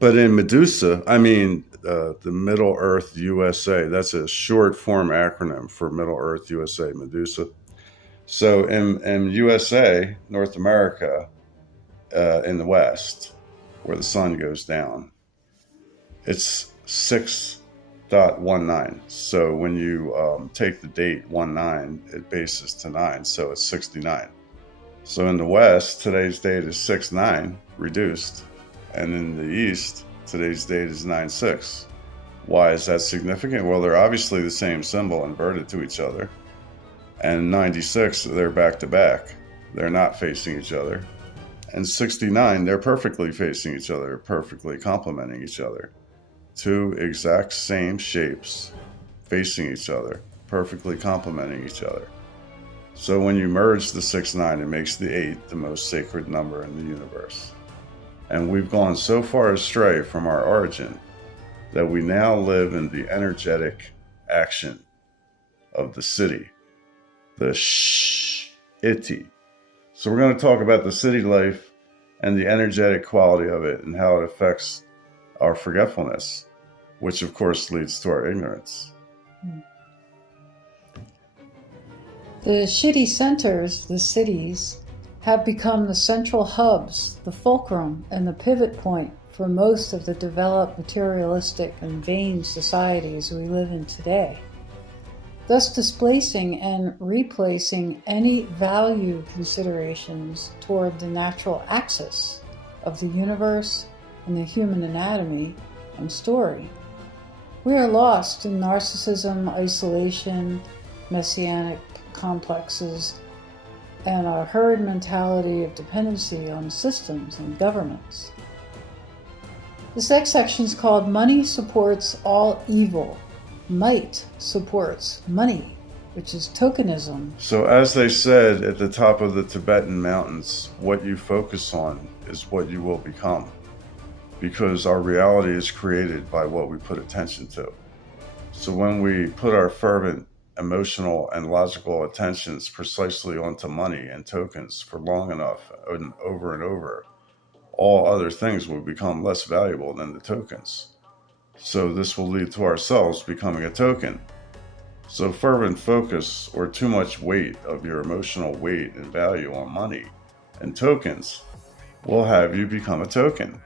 But in Medusa, the Middle Earth USA, that's a short form acronym for Middle Earth USA, Medusa. So in USA, North America, in the West, where the sun goes down, it's 6.19. So when you take the date 19, it bases to 9, so it's 69. So in the West, today's date is 6.9, reduced, and in the East, today's date is 9.6. Why is that significant? Well, they're obviously the same symbol inverted to each other. And 96, they're back to back. They're not facing each other. And 69, they're perfectly facing each other, perfectly complementing each other. Two exact same shapes facing each other, perfectly complementing each other. So when you merge the 6-9, it makes the 8 the most sacred number in the universe. And we've gone so far astray from our origin that we now live in the energetic action of the city, the shhh. So we're going to talk about the city life and the energetic quality of it and how it affects our forgetfulness, which of course leads to our ignorance. The shittie centers, the cities, have become the central hubs, the fulcrum, and the pivot point for most of the developed materialistic and vain societies we live in today, thus displacing and replacing any value considerations toward the natural axis of the universe and the human anatomy and story. We are lost in narcissism, isolation, messianic complexes, and a herd mentality of dependency on systems and governments. This next section is called Money Supports All Evil. Might supports money, which is tokenism. So as they said at the top of the Tibetan mountains, what you focus on is what you will become, because our reality is created by what we put attention to. So when we put our fervent emotional and logical attentions precisely onto money and tokens for long enough and over, all other things will become less valuable than the tokens. So this will lead to ourselves becoming a token. So fervent focus or too much weight of your emotional weight and value on money and tokens will have you become a token.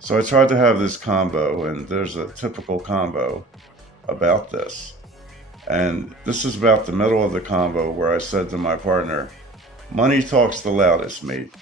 So I tried to have this combo, and there's a typical combo about this. And this is about the middle of the combo where I said to my partner, money talks the loudest, mate.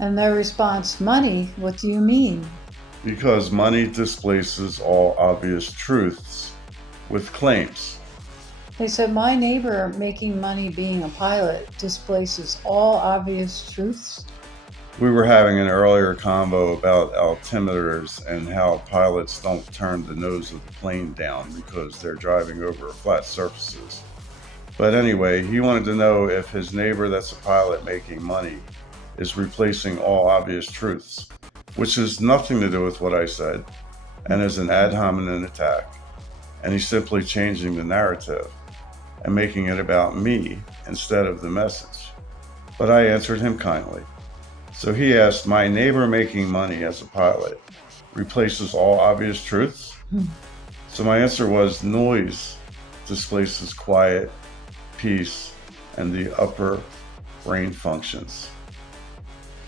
And their response, money? What do you mean? Because money displaces all obvious truths with claims. They said, my neighbor making money being a pilot displaces all obvious truths. We were having an earlier combo about altimeters and how pilots don't turn the nose of the plane down because they're driving over flat surfaces. But anyway, he wanted to know if his neighbor that's a pilot making money is replacing all obvious truths, which has nothing to do with what I said and is an ad hominem attack. And he's simply changing the narrative and making it about me instead of the message. But I answered him kindly. So he asked, my neighbor making money as a pilot replaces all obvious truths? So my answer was, noise displaces quiet, peace, and the upper brain functions.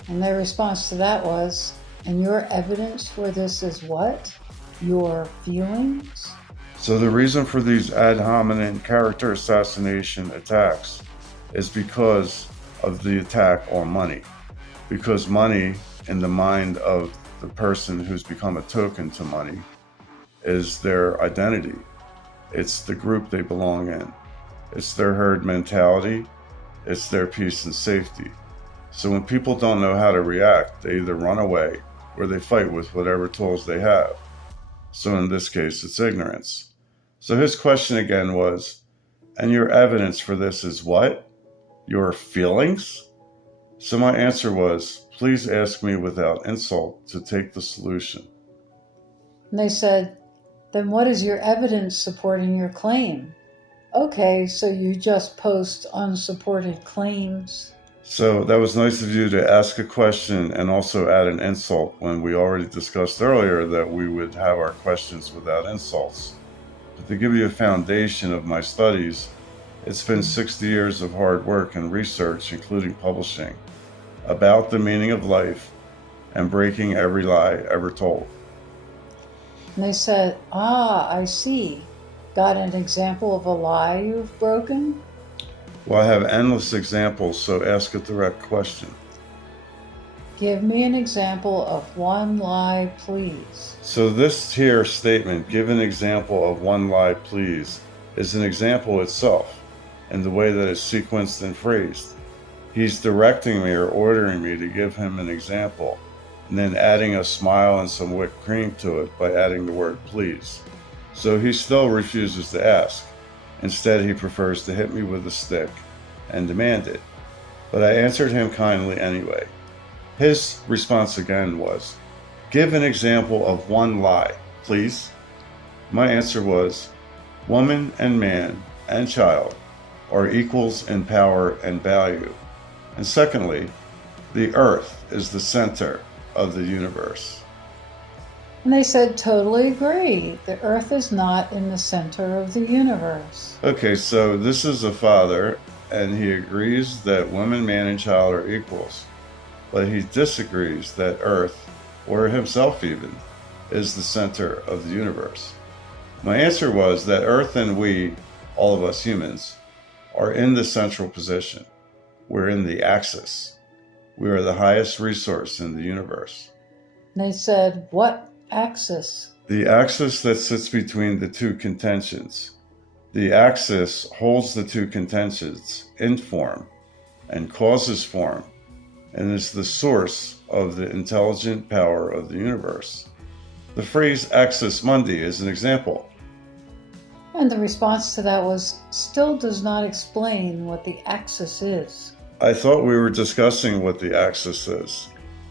And their response to that was, and your evidence for this is what? Your feelings? So the reason for these ad hominem character assassination attacks is because of the attack on money. Because money, in the mind of the person who's become a token to money, is their identity. It's the group they belong in. It's their herd mentality. It's their peace and safety. So when people don't know how to react, they either run away or they fight with whatever tools they have. So in this case, it's ignorance. So his question again was, and your evidence for this is what? Your feelings? So my answer was, please ask me without insult to take the solution. And they said, then what is your evidence supporting your claim? Okay, so you just post unsupported claims. So that was nice of you to ask a question and also add an insult when we already discussed earlier that we would have our questions without insults. But to give you a foundation of my studies, it's been 60 years of hard work and research, including publishing, about the meaning of life and breaking every lie ever told. And they said, "Ah, I see. Got an example of a lie you've broken?" Well, I have endless examples, so ask a direct question. "Give me an example of one lie, please." So this here statement, give an example of one lie, please, is an example itself in the way that it's sequenced and phrased. He's directing me or ordering me to give him an example, and then adding a smile and some whipped cream to it by adding the word please. So he still refuses to ask. Instead, he prefers to hit me with a stick and demand it. But I answered him kindly anyway. His response again was, give an example of one lie, please. My answer was, woman and man and child are equals in power and value. And secondly, the earth is the center of the universe. And they said, "Totally agree. The earth is not in the center of the universe." Okay, so this is a father, and he agrees that woman, man, and child are equals. But he disagrees that earth, or himself even, is the center of the universe. My answer was that earth and we, all of us humans, are in the central position. We're in the axis. We are the highest resource in the universe. And they said, "What axis?" The axis that sits between the two contentions. The axis holds the two contentions in form and causes form, and is the source of the intelligent power of the universe. The phrase axis mundi is an example. And the response to that was, "Still does not explain what the axis is." I thought we were discussing what the axis is,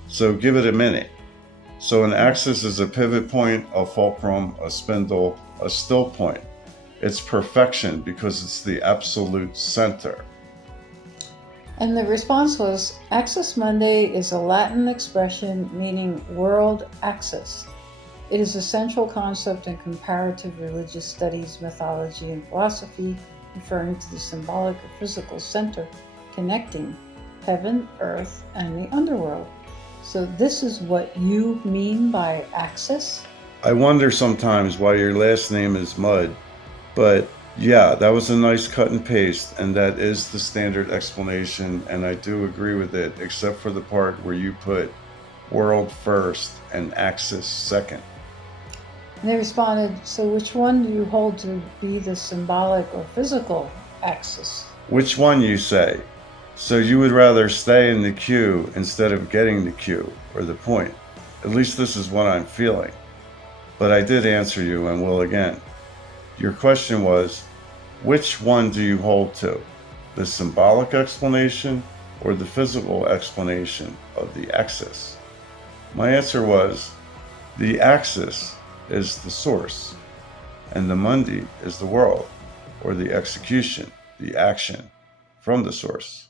so give it a minute. So an axis is a pivot point, a fulcrum, a spindle, a still point. It's perfection because it's the absolute center. And the response was, "Axis Mundi is a Latin expression meaning world axis. It is a central concept in comparative religious studies, mythology, and philosophy, referring to the symbolic or physical center connecting heaven, earth, and the underworld." So this is what you mean by axis? I wonder sometimes why your last name is Mud, but yeah, that was a nice cut and paste, and that is the standard explanation, and I do agree with it, except for the part where you put world first and axis second. And they responded, "So which one do you hold to be the symbolic or physical axis?" Which one, you say? So you would rather stay in the queue instead of getting the cue or the point. At least this is what I'm feeling. But I did answer you and will again. Your question was, which one do you hold to? The symbolic explanation or the physical explanation of the axis? My answer was, the axis is the source, and the mundi is the world, or the execution, the action from the source.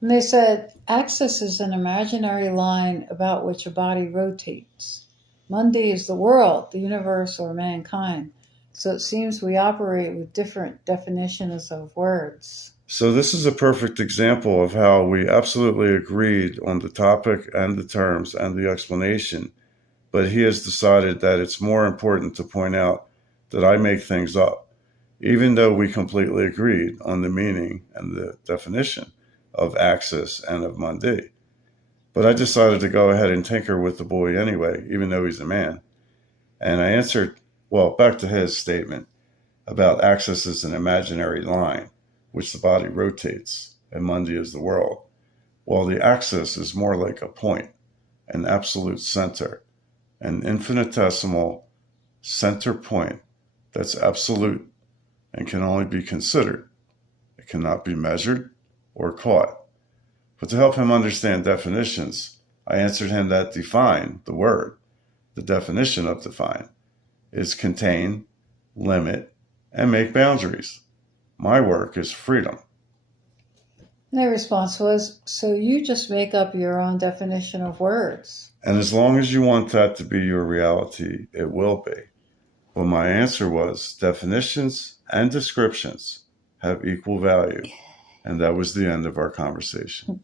And they said, "Axis is an imaginary line about which a body rotates. Mundi is the world, the universe, or mankind. So it seems we operate with different definitions of words." So this is a perfect example of how we absolutely agreed on the topic and the terms and the explanation, but he has decided that it's more important to point out that I make things up, even though we completely agreed on the meaning and the definition of axis and of mundi. But I decided to go ahead and tinker with the boy anyway, even though he's a man. And I answered, well, back to his statement about axis is an imaginary line, which the body rotates, and mundi is the world. Well, the axis is more like a point, an absolute center, an infinitesimal center point that's absolute and can only be considered. It cannot be measured or caught. But to help him understand definitions, I answered him that define, the word, the definition of define, is contain, limit, and make boundaries. My work is freedom. Their response was, so you just make up your own definition of words. And as long as you want that to be your reality, it will be. But my answer was, definitions and descriptions have equal value. And that was the end of our conversation.